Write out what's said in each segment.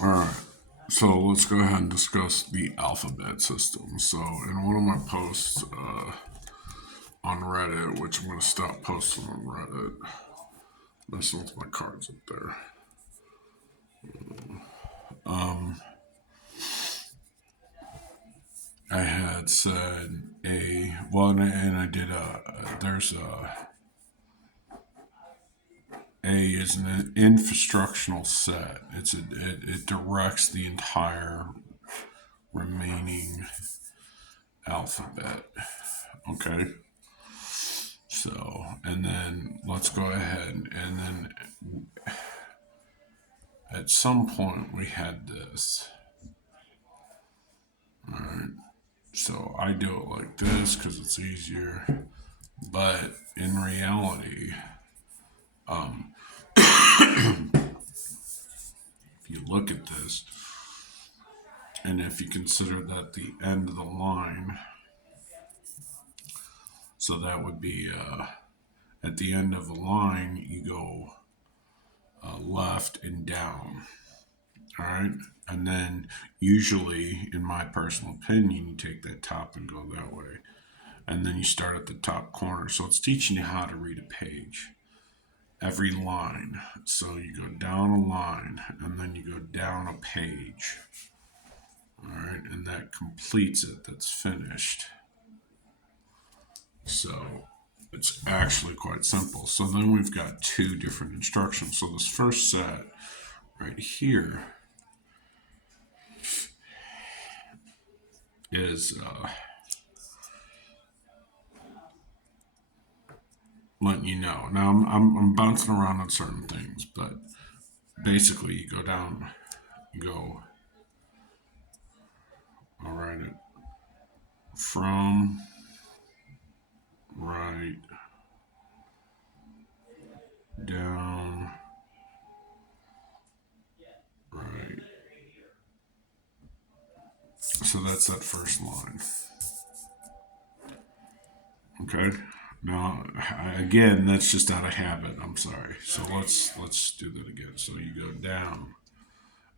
All right. So let's go ahead and discuss the alphabet system. So in one of my posts on Reddit, which I'm going to stop posting on Reddit, messing with my cards up there. I had said and I did there's A is an infrastructional set. It directs the entire remaining alphabet. Okay. So, and then let's go ahead and then at some point we had this. All right. So I do it like this because it's easier. But in reality, if you look at this, and if you consider that the end of the line, so that would be at the end of the line, you go left and down. All right. And then usually, in my personal opinion, you take that top and go that way. And then you start at the top corner. So it's teaching you how to read a page. Every line. So you go down a line and then you go down a page. All right. And that completes it. That's finished. So it's actually quite simple. So then we've got two different instructions. So this first set right here is letting you know. Now I'm bouncing around on certain things, but basically you go down, you go, I'll write it from right down right. So that's that first line. Okay. Now again, that's just out of habit. I'm sorry. So let's do that again. So you go down,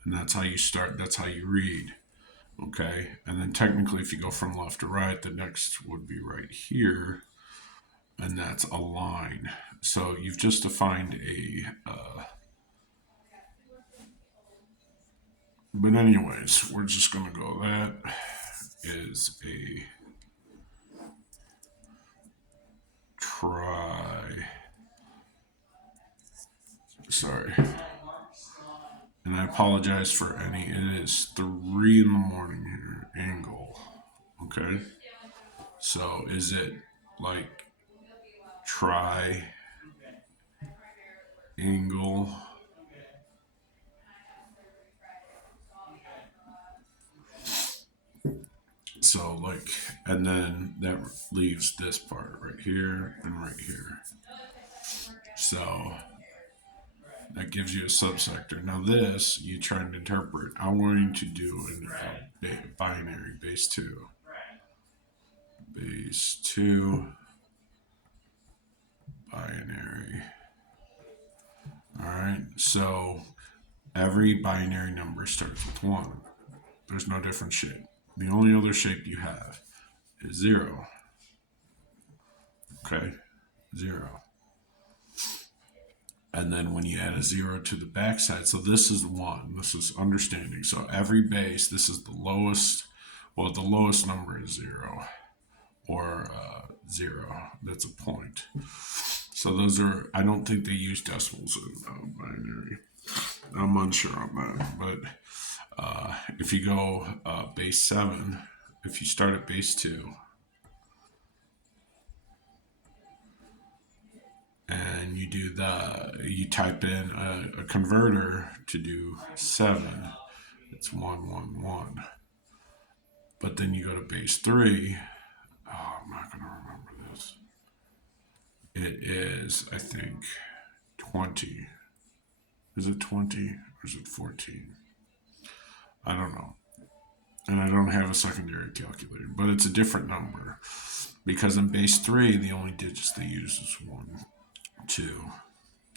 and that's how you start. That's how you read. Okay. And then technically, if you go from left to right, the next would be right here, and that's a line. So you've just defined a. But anyways, we're just gonna go. That is a try. Sorry. And I apologize for any. It is 3 in the morning here. Angle. Okay. So is it like try angle? So like, and then that leaves this part right here and right here. So that gives you a subsector. Now this you try and interpret. I'm going to do in binary base two. Base two binary. All right. So every binary number starts with one. There's no different shape. The only other shape you have is zero. Okay, zero. And then when you add a zero to the backside, so this is one. This is understanding. So every base, this is the lowest. Well, the lowest number is zero or zero. That's a point. So those are. I don't think they use decimals in binary. I'm unsure on that, but if you go base 7, if you start at base 2 and you type in a converter to do 7, it's 111. But then you go to base 3. Oh, I'm not going to remember this. It is, I think, 20. Is it 20 or is it 14? I don't know. And I don't have a secondary calculator, but it's a different number because in base 3, the only digits they use is 1, 2.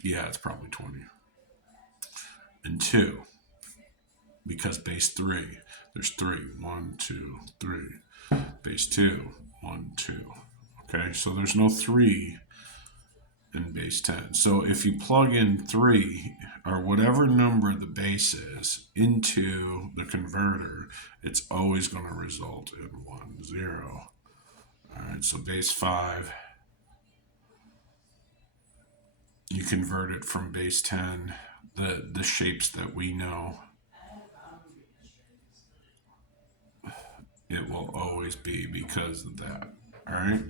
Yeah, it's probably 20. And 2. because base 3, there's 3. 1, 2, 3. Base 2, 1, 2. Okay, so there's no 3 in base 10. So if you plug in 3 or whatever number the base is into the converter, it's always going to result in 1, 0. All right, so base 5, you convert it from base 10, the shapes that we know, it will always be because of that. All right,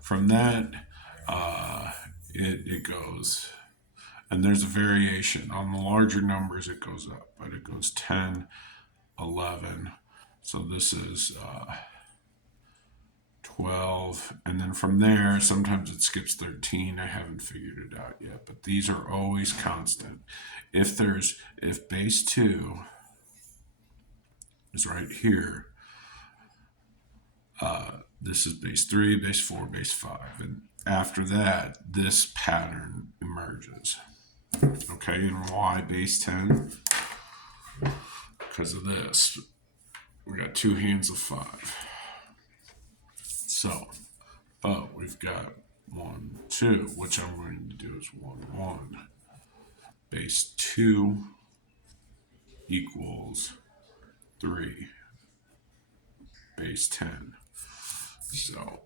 from that, it goes, and there's a variation on the larger numbers. It goes up, but it goes 10, 11. So this is 12, and then from there sometimes it skips 13. I haven't figured it out yet, but these are always constant. If base 2 is right here, this is base 3, base 4, base 5, and after that this pattern emerges. Okay, and why base 10? Because of this. We got 2 hands of 5. So, but we've got 1, 2, which I'm going to do is 1, 1. Base 2 equals 3. Base 10. So,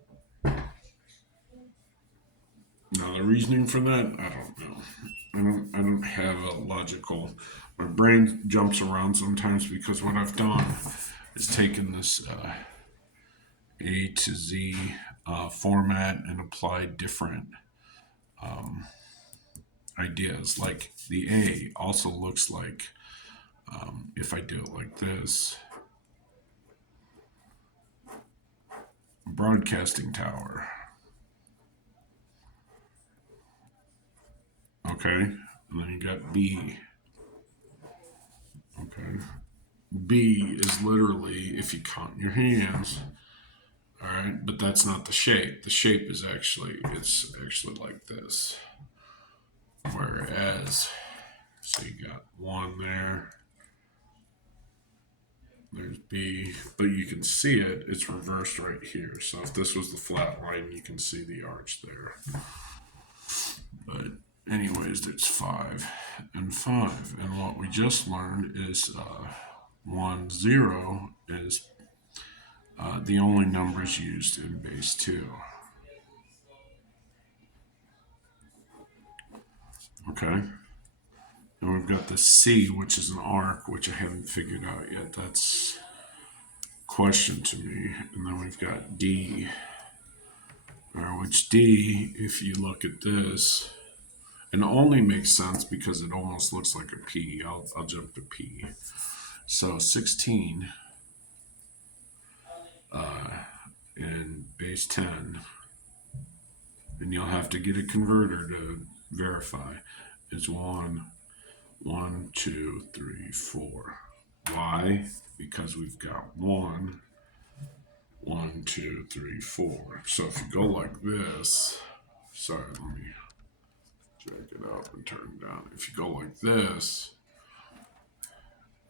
now the reasoning for that, I don't know. I don't have a logical. My brain jumps around sometimes because what I've done is taken this A to Z format and applied different ideas. Like the A also looks like, if I do it like this, broadcasting tower. Okay, and then you got B. Okay, B is literally, if you count your hands, all right, but that's not the shape. The shape is it's actually like this. Whereas, so you got 1 there, there's B, but you can see it's reversed right here. So if this was the flat line, you can see the arch there. But anyways, there's 5 and 5. And what we just learned is 1, 0 is the only numbers used in base 2. Okay. And we've got the C, which is an arc, which I haven't figured out yet. That's question to me. And then we've got D, which D, if you look at this, and only makes sense because it almost looks like a P. I'll jump to P. So 16 in base 10, and you'll have to get a converter to verify, is 1, 1, 2, 3, 4. Why? Because we've got 1, 1, 2, 3, 4. So if you go like this, sorry, let me jack it up and turn it down. If you go like this,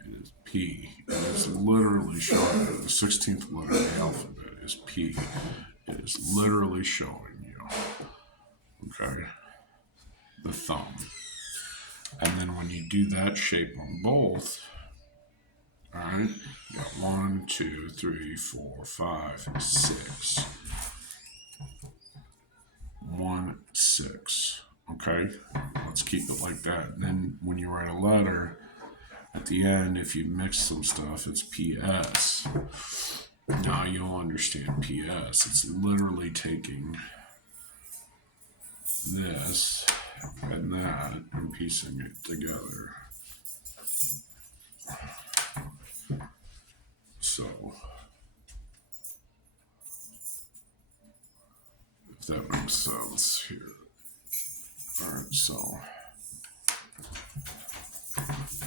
it is P. And it's literally showing you the 16th letter of the alphabet is P. It is literally showing you, okay, the thumb. And then when you do that shape on both, all right, you got 1, 2, 3, 4, 5, 6. 1, 6. Okay, let's keep it like that. And then when you write a letter at the end, if you mix some stuff, it's PS. Now you'll understand PS. It's literally taking this and that and piecing it together. So, if that makes sense here. Alright, so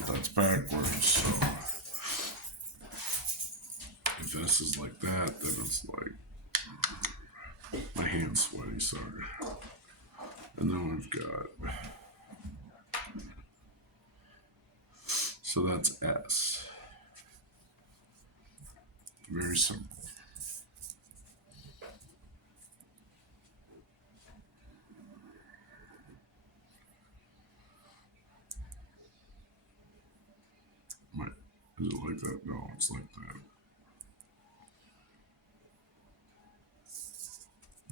that's backwards. So, if this is like that, then it's like, my hand's sweaty, sorry. And then we've got, So that's S. Very simple. Wait, is it like that? No, it's like that.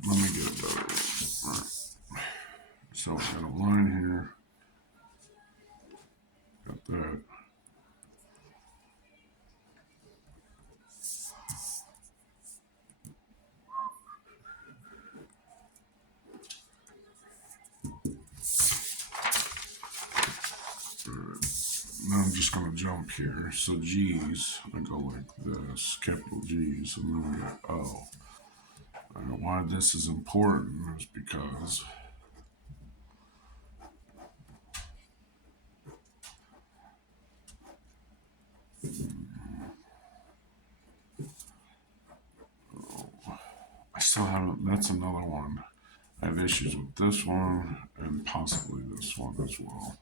Let me get it better. All right. So we got a line here. Got that. Now I'm just going to jump here. So G's, I go like this, capital G's, and then we got O. Why this is important is because I still haven't, that's another one. I have issues with this one and possibly this one as well.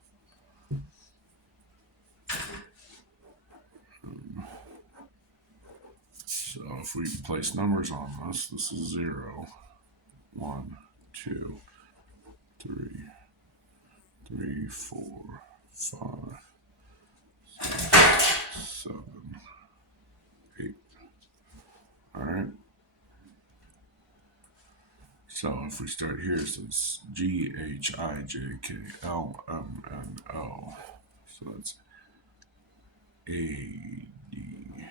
So if we place numbers on this is 0, 1, 2, 3, 3, 4, 5, 6, 7, 8. All right. So if we start here, so it's G, H, I, J, K, L, M, N, O. So that's A, D.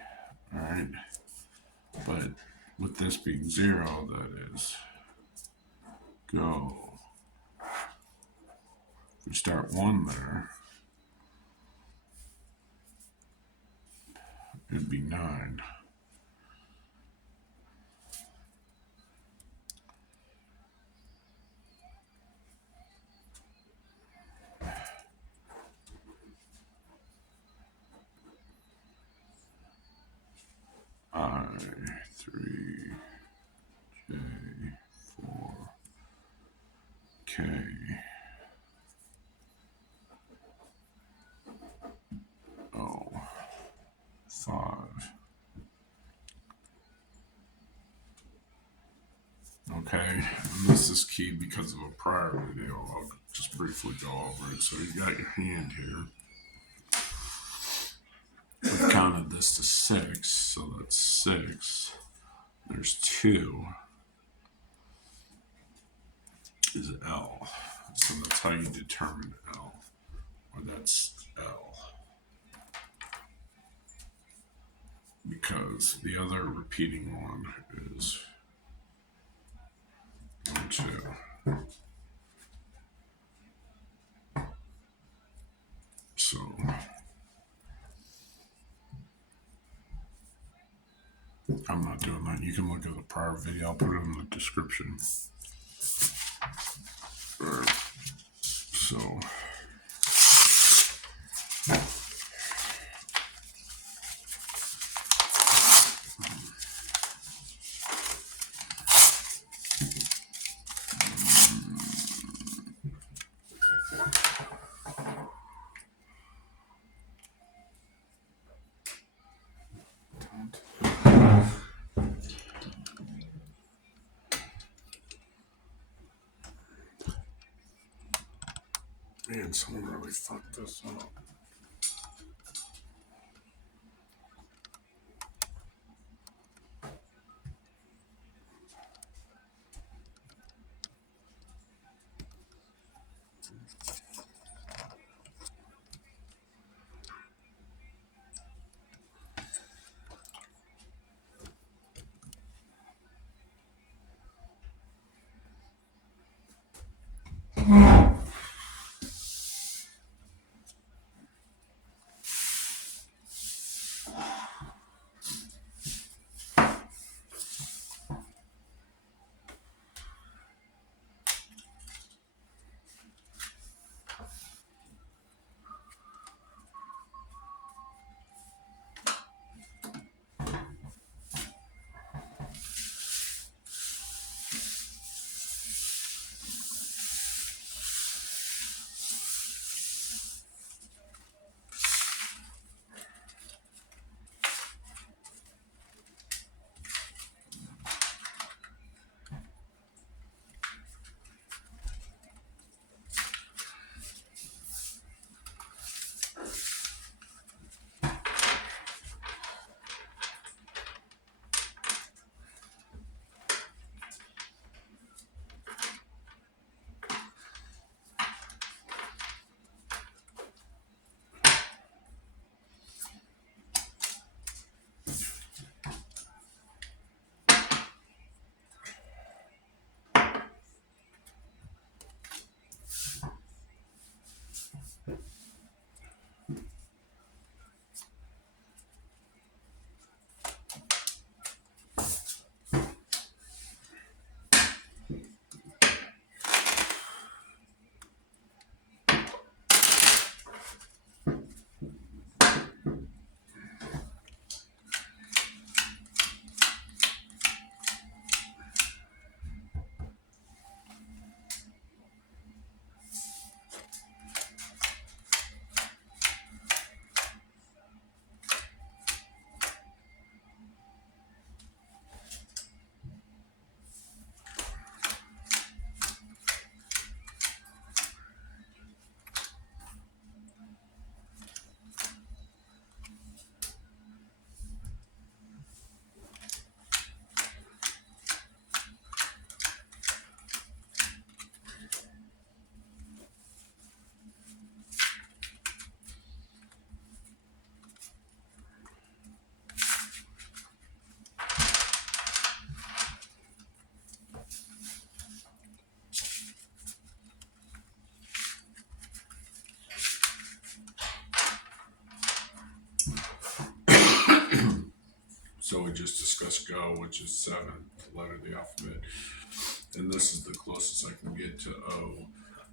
All right. But with this being 0, that is go. If we start 1 there, it'd be 9. I, 3, J, 4, K, O, 5. Okay, and this is key because of a prior video. I'll just briefly go over it. So you got your hand here. We've counted this to 6, so that's 6. There's 2 is L. So that's how you determine L, or that's L. Because the other repeating one is 1, 2. So I'm not doing that. You can look at the prior video. I'll put it in the description. So man, someone really fucked this up. So we just discussed go, which is 7th letter of the alphabet. And this is the closest I can get to O.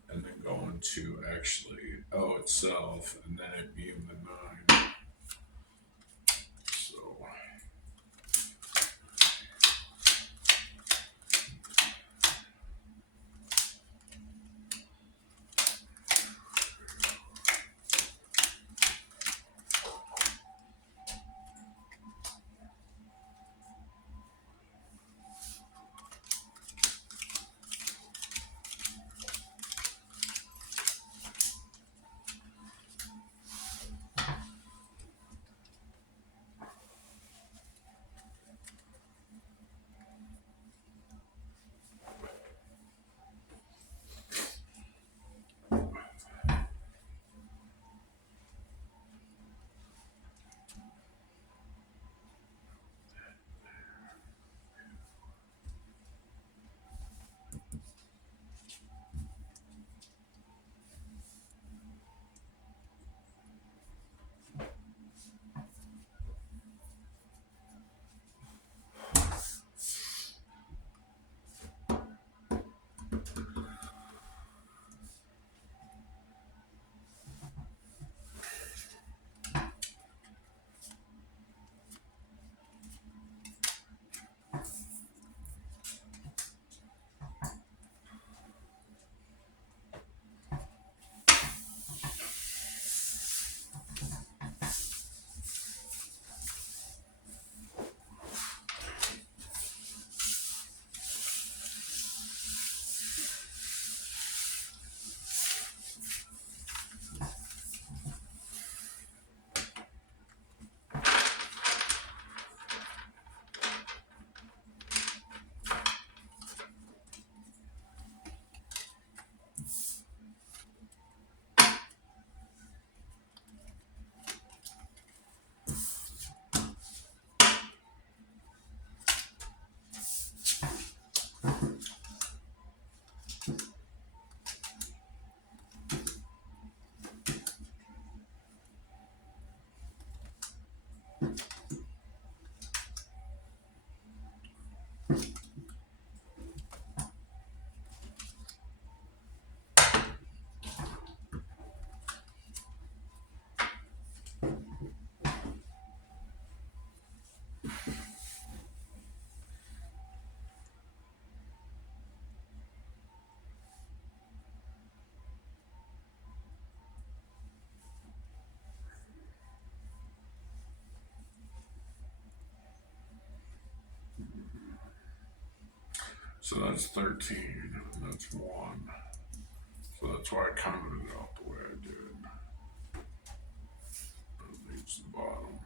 And then going to actually O itself, and then it being the 9. So that's 13. And that's 1. So that's why I counted it out the way I did. That leaves the bottom.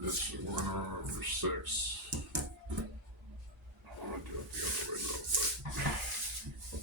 This is 1 on number 6. I want to do it the other way though, but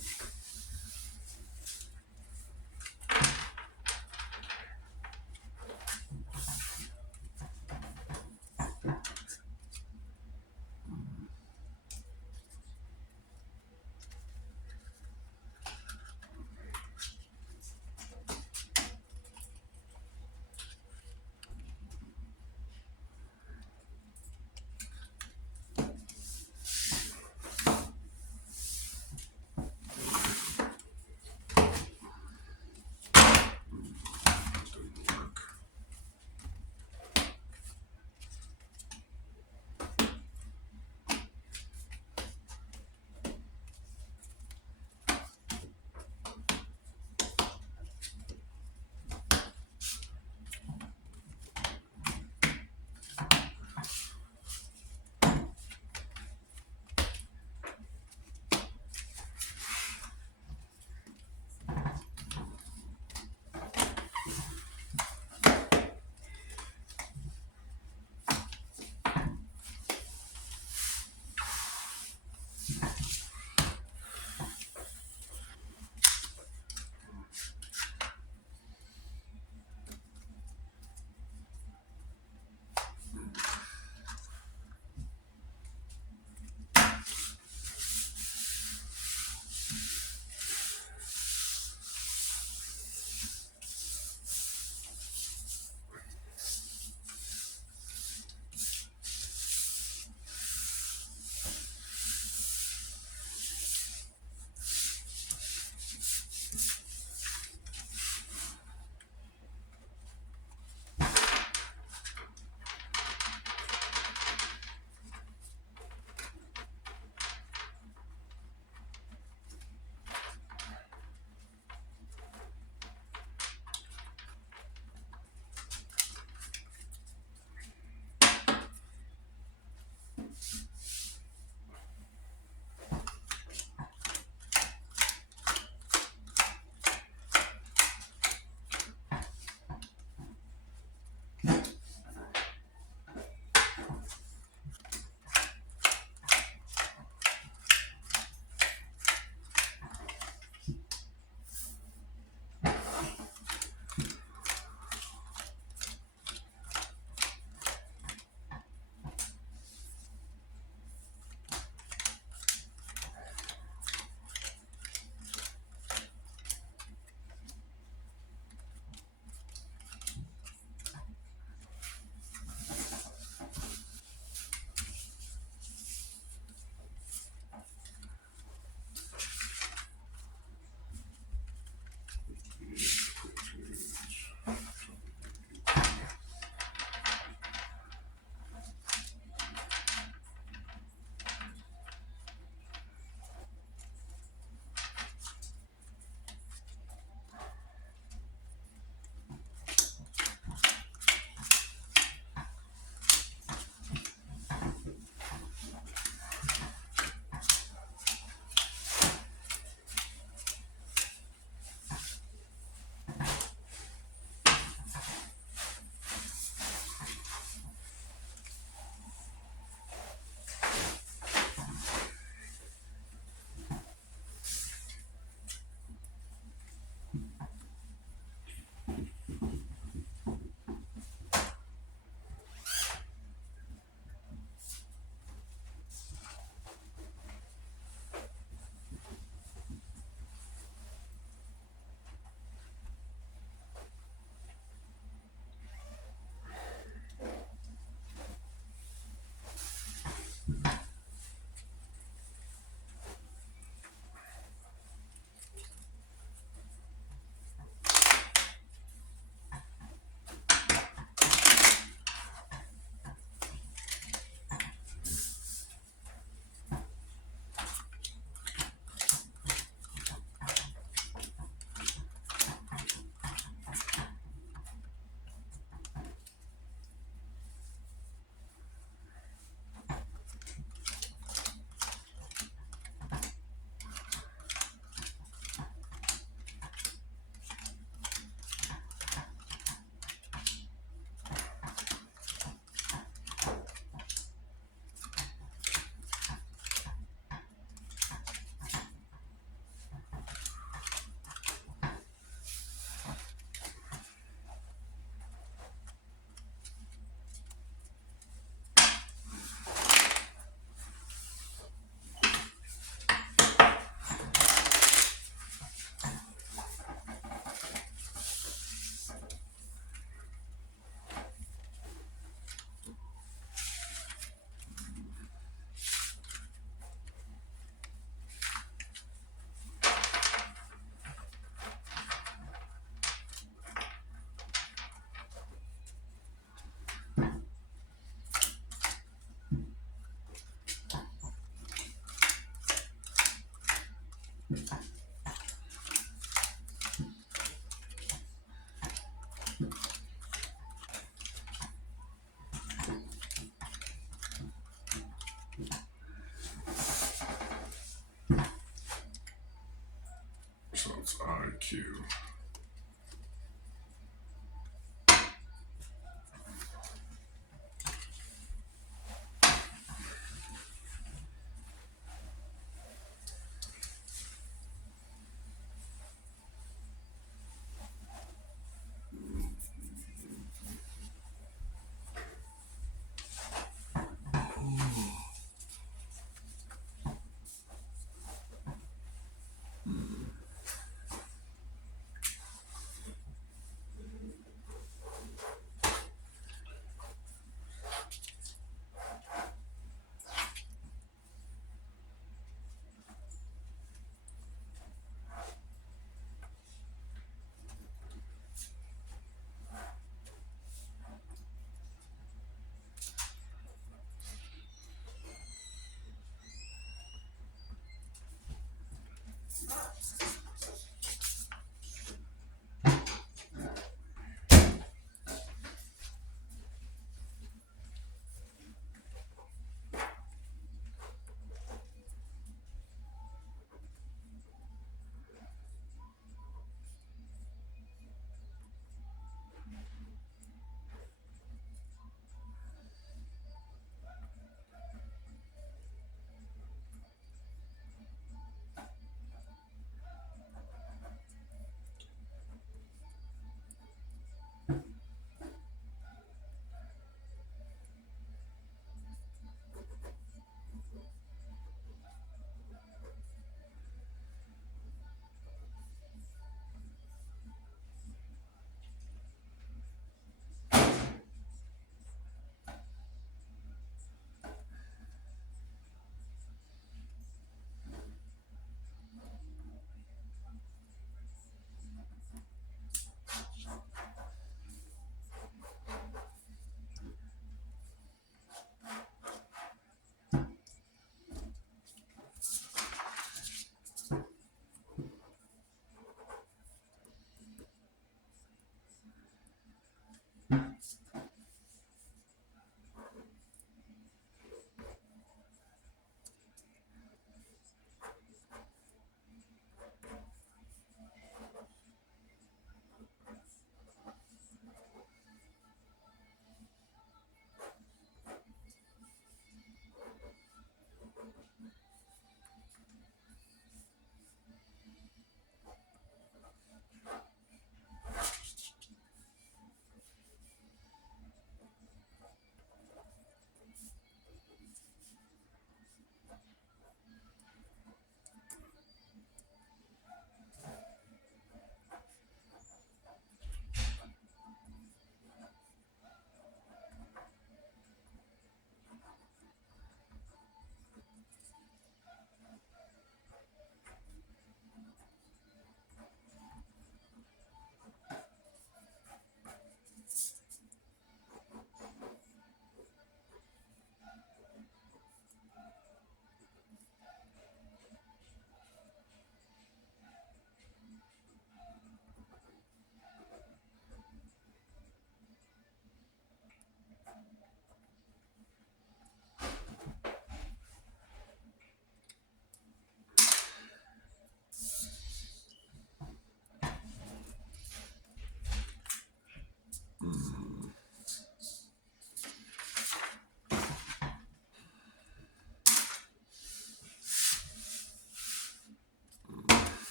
Q.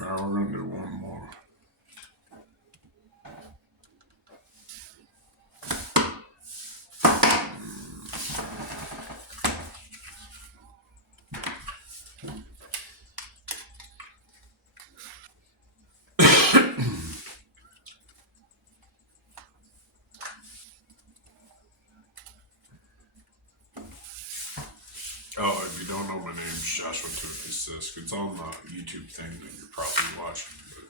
Alright, we're gonna do one more. Oh, if you don't know, my name's Joshua Sisk. It's on the YouTube thing that you're probably watching. But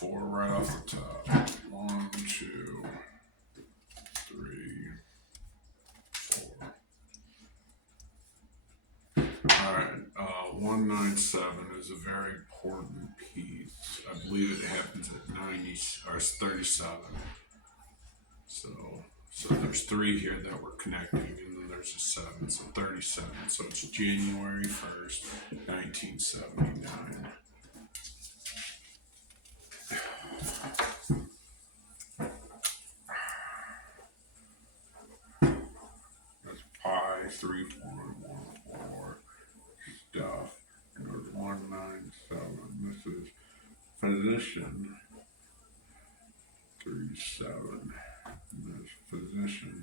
4 right off the top. 1, 2, 3, 4. Alright, 197 is a very important piece. I believe it happens at 90 or 37. So there's 3 here that we're connecting, and then there's a 7, so 37. So it's January 1st, 1979. That's pi 3.14 stuff. And there's 197. This is physician 37. And there's physician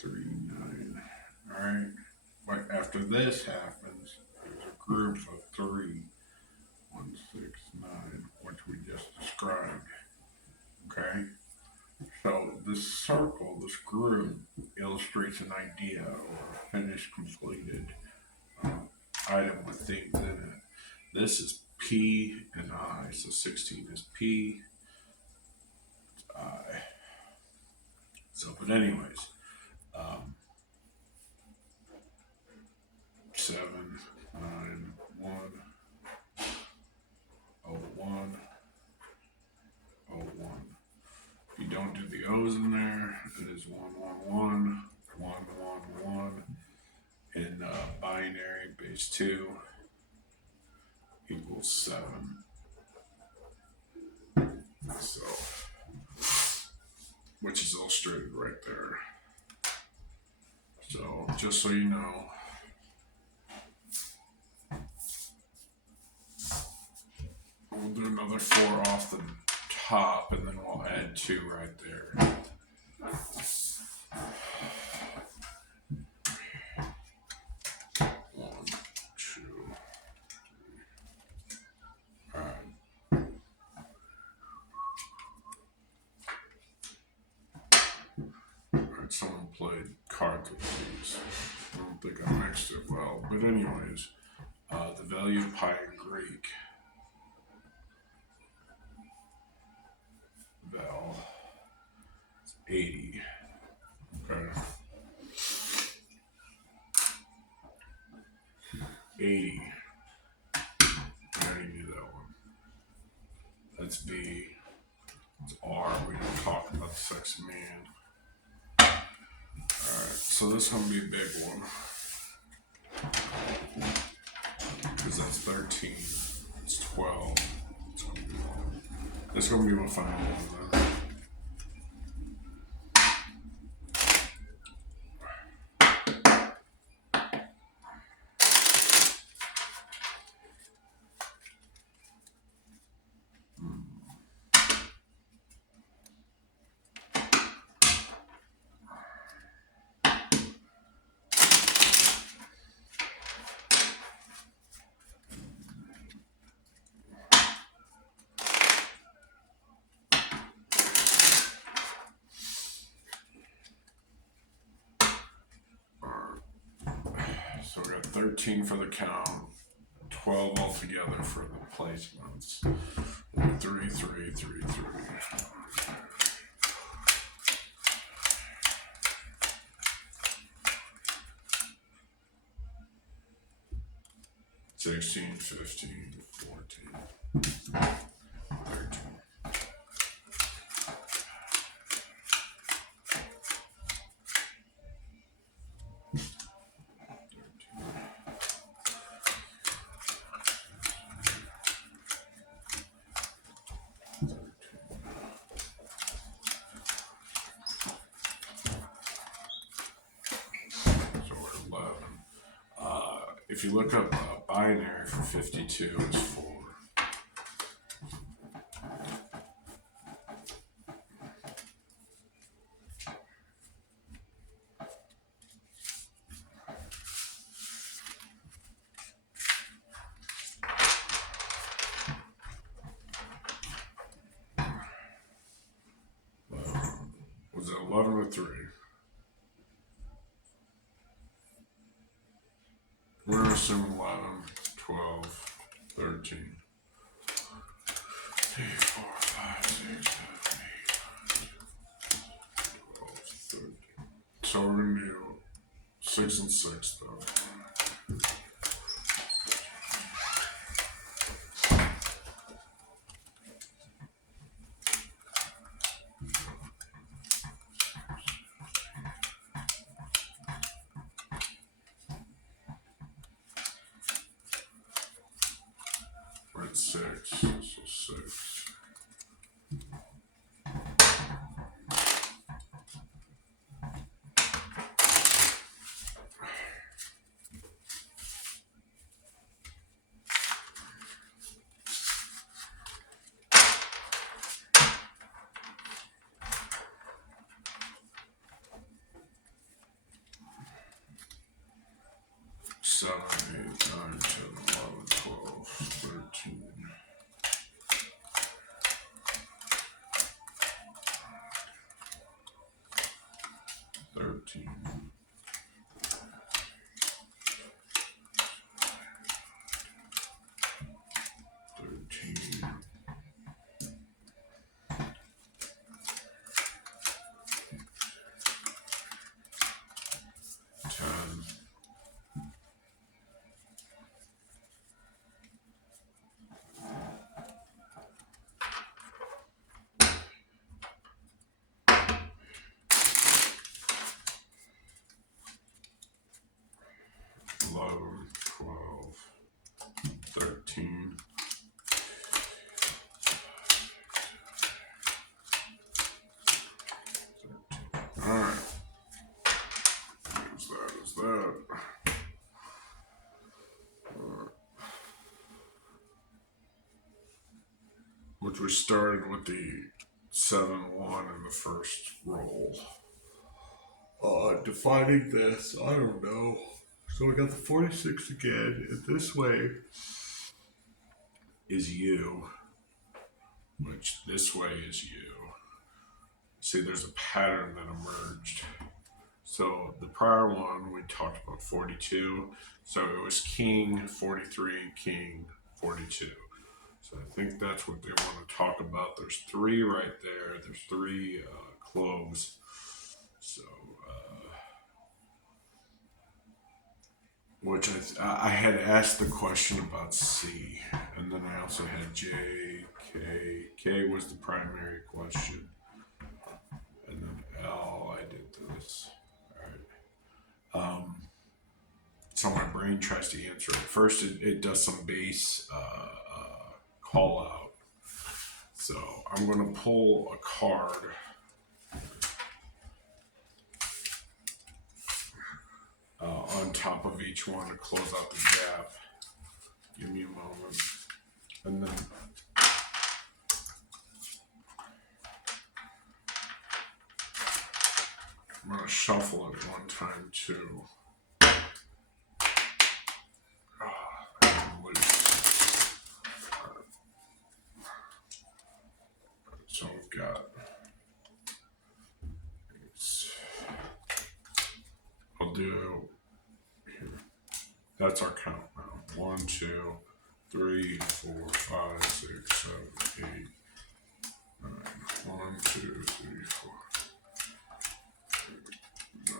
39. Alright. But after this happens, there's a group of 3. 1, 6, 9, which we just described. Okay? So this circle, this group, illustrates an idea or a finished, completed item with things in it. This is P and I, so 16 is P, I. So, but anyways, 7, 9, 1, 0, 1, 0, 1. If you don't do the O's in there, it is 1, 1, 1, 1, 1, 1. In binary, base 2 equals 7. So, which is illustrated right there. So, just so you know, we'll do another 4 off the top, and then we'll add 2 right there. Someone played cards with these. I don't think I mixed it well. But anyways, the value of pi in Greek. Val. It's 80. Okay. 80. I already knew that one. That's B. It's R. We don't talk about the sexy man. Alright, so this is going to be a big one. Because that's 13. It's 12. It's going to be 1. This is going to be my final one, though. So we got 13 for the count, 12 altogether for the placements. 3, 3, 3, 3. 16, 15, 14, 13. If you look up binary for 52, it's 4. Was it 11 or 3? We're assuming 11, 12, 13. 6 though. We're at 6, so 6. Seven, 8, 9, 10, 11, 12, 13. 13. 13. 10. 11, 12, 13. Alright. Is that. Which we started with the 7-1 in the first roll. Defining this, I don't know. So we got the 46 again, and this way is U, which this way is U. See, there's a pattern that emerged. So the prior one, we talked about 42. So it was king, 43, king, 42. So I think that's what they want to talk about. There's 3 right there. There's 3 cloves. So, which I had asked the question about C, and then I also had J, K. K was the primary question, and then L. I did this. All right. So my brain tries to answer it. First, it does some base call out. So I'm going to pull a card. On top of each one to close out the gap. Give me a moment. And then I'm going to shuffle it one time too. So we've got, I'll do here. That's our count now. 1, 2, 3, 4, 5, 6, 7, 8, 9. 1, 2, 3, 4, 9.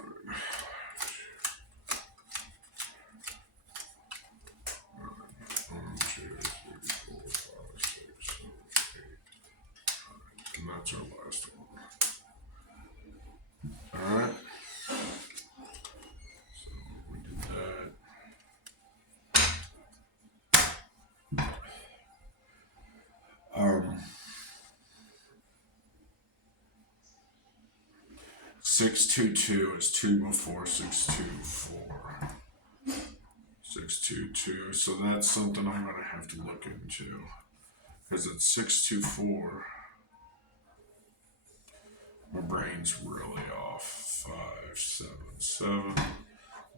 1, 2, 3, 4, 5, 6, 7, 8, 9. And that's our last one. Alright. So we did that. 622 is 2 before 624. 622. So that's something I'm going to have to look into. Because it's 624. My brain's really off. 5, 7, 7.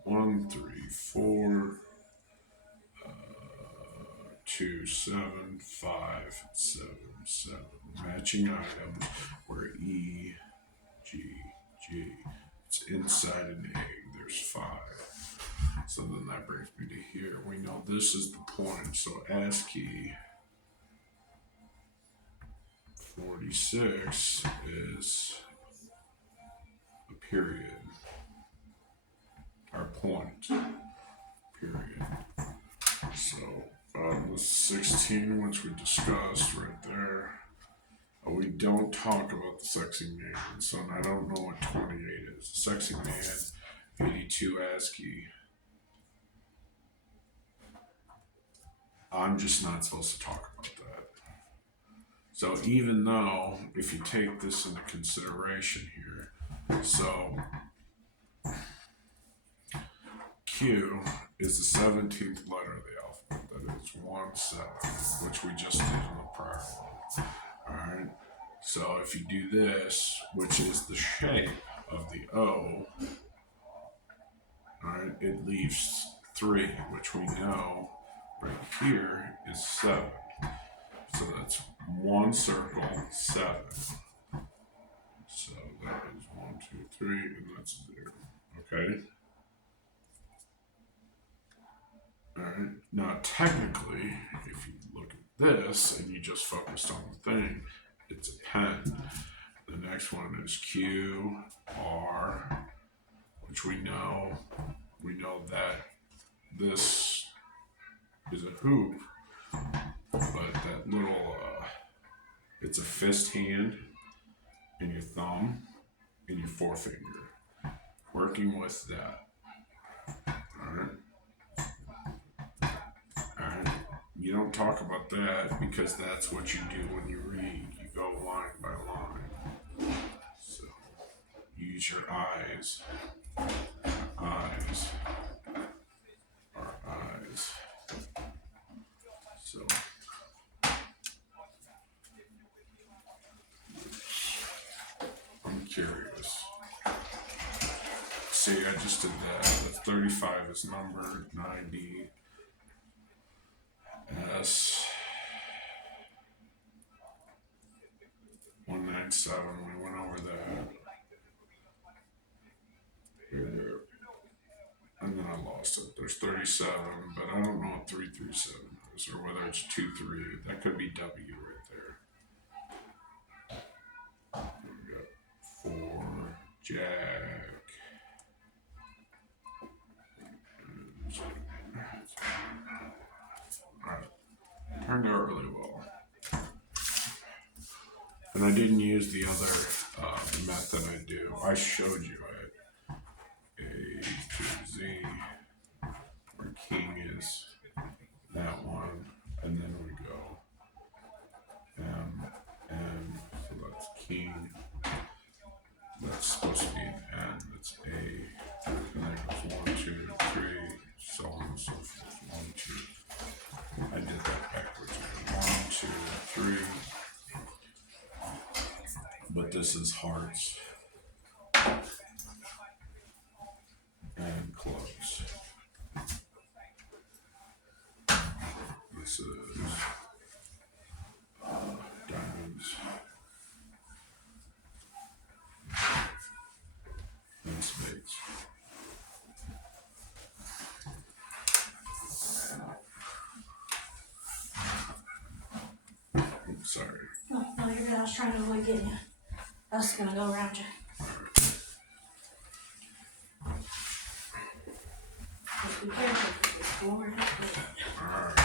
1, 3, 4. 2, 7, 5, 7, 7. Matching items where E, G, G. It's inside an egg. There's 5. So then that brings me to here. We know this is the point. So ASCII 46 is a period. or point, period. So the 16, which we discussed right there, we don't talk about the sexy man, so I don't know what 28 is. The sexy man, 82 ASCII. I'm just not supposed to talk about that. So even though, if you take this into consideration here, so Q is the 17th letter of the alphabet. That is 1, 7, which we just did in the prior one. Alright, so if you do this, which is the shape of the O, alright, it leaves 3, which we know right here is 7. So that's 1 circle, 7. So that is 1, 2, 3, and that's 0. Okay? Alright, now technically, if you look at this and you just focused on the thing, it's a pen. The next one is Q, R, which we know that this is a hoop, but that little, it's a fist hand and your thumb and your forefinger. Working with that. Alright? Alright? You don't talk about that because that's what you do when you read. You go line by line. So, use your eyes. Eyes. Our eyes. So, I'm curious. See, I just did that. The 35 is numbered, 90. S 197. We went over that. Here. And then I lost it. There's 37, but I don't know what 337 is or whether it's 23. That could be W right there. We got 4, Jack. Alright. Turned out really well. And I didn't use the other method I do. I showed you it. A to Z, where king is that one, and then we go M, N, so that's king. That's supposed to be an N, that's A, and then it goes 1, 2, 3, so on and so forth. 1, 2. I did that backwards. 1, 2, 3. But this is hearts and clubs. This is diamonds and spades. Oops, sorry. No, you're good. I was trying to avoid getting you. I was gonna go around you. Just be careful with this board. Alright.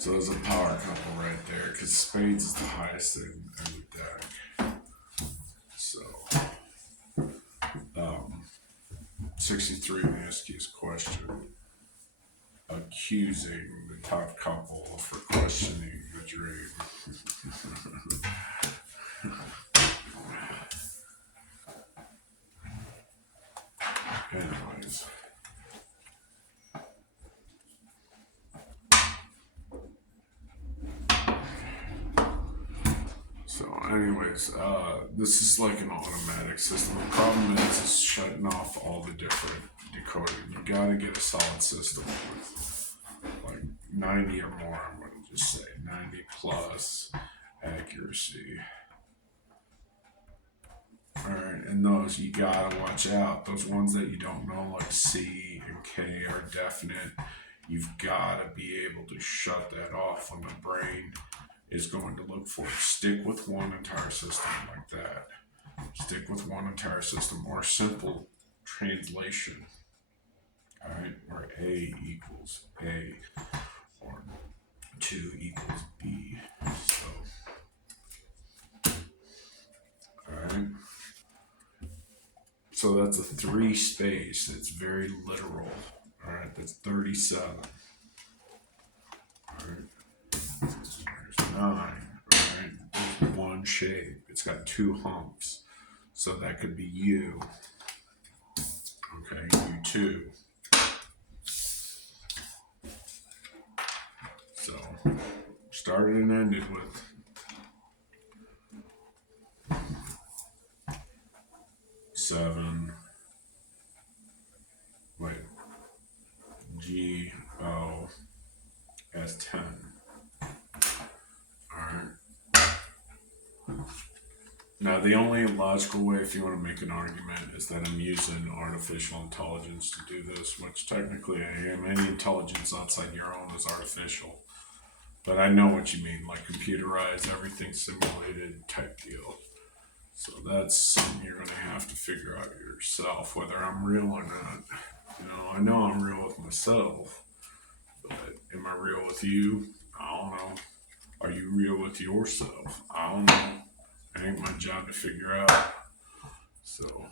So there's a power couple right there because spades is the highest in the deck. So, 63 asked you his question, accusing the top couple for questioning the dream. Anyways. This is like an automatic system. The problem is shutting off all the different decoding. You gotta get a solid system with like 90 or more. I'm gonna just say 90 plus accuracy. Alright, and those you gotta watch out. Those ones that you don't know, like C and K, are definite. You've gotta be able to shut that off when the brain is going to look for it. Stick with one entire system like that. Stick with one entire system or simple translation. Alright, where A equals A or 2 equals B. So, alright. So that's a 3 space. It's very literal. Alright, that's 37. Alright. There's 9. Alright. There's one shape. It's got 2 humps. So that could be U. Okay, U2. So started and ended with seven. Wait. G O S 10. Alright. Now, the only logical way, if you want to make an argument, is that I'm using artificial intelligence to do this, which technically I am. Any intelligence outside your own is artificial. But I know what you mean, like computerized, everything simulated type deal. So that's something you're going to have to figure out yourself, whether I'm real or not. I know I'm real with myself, but am I real with you? I don't know. Are you real with yourself? I don't know. It ain't my job to figure out. So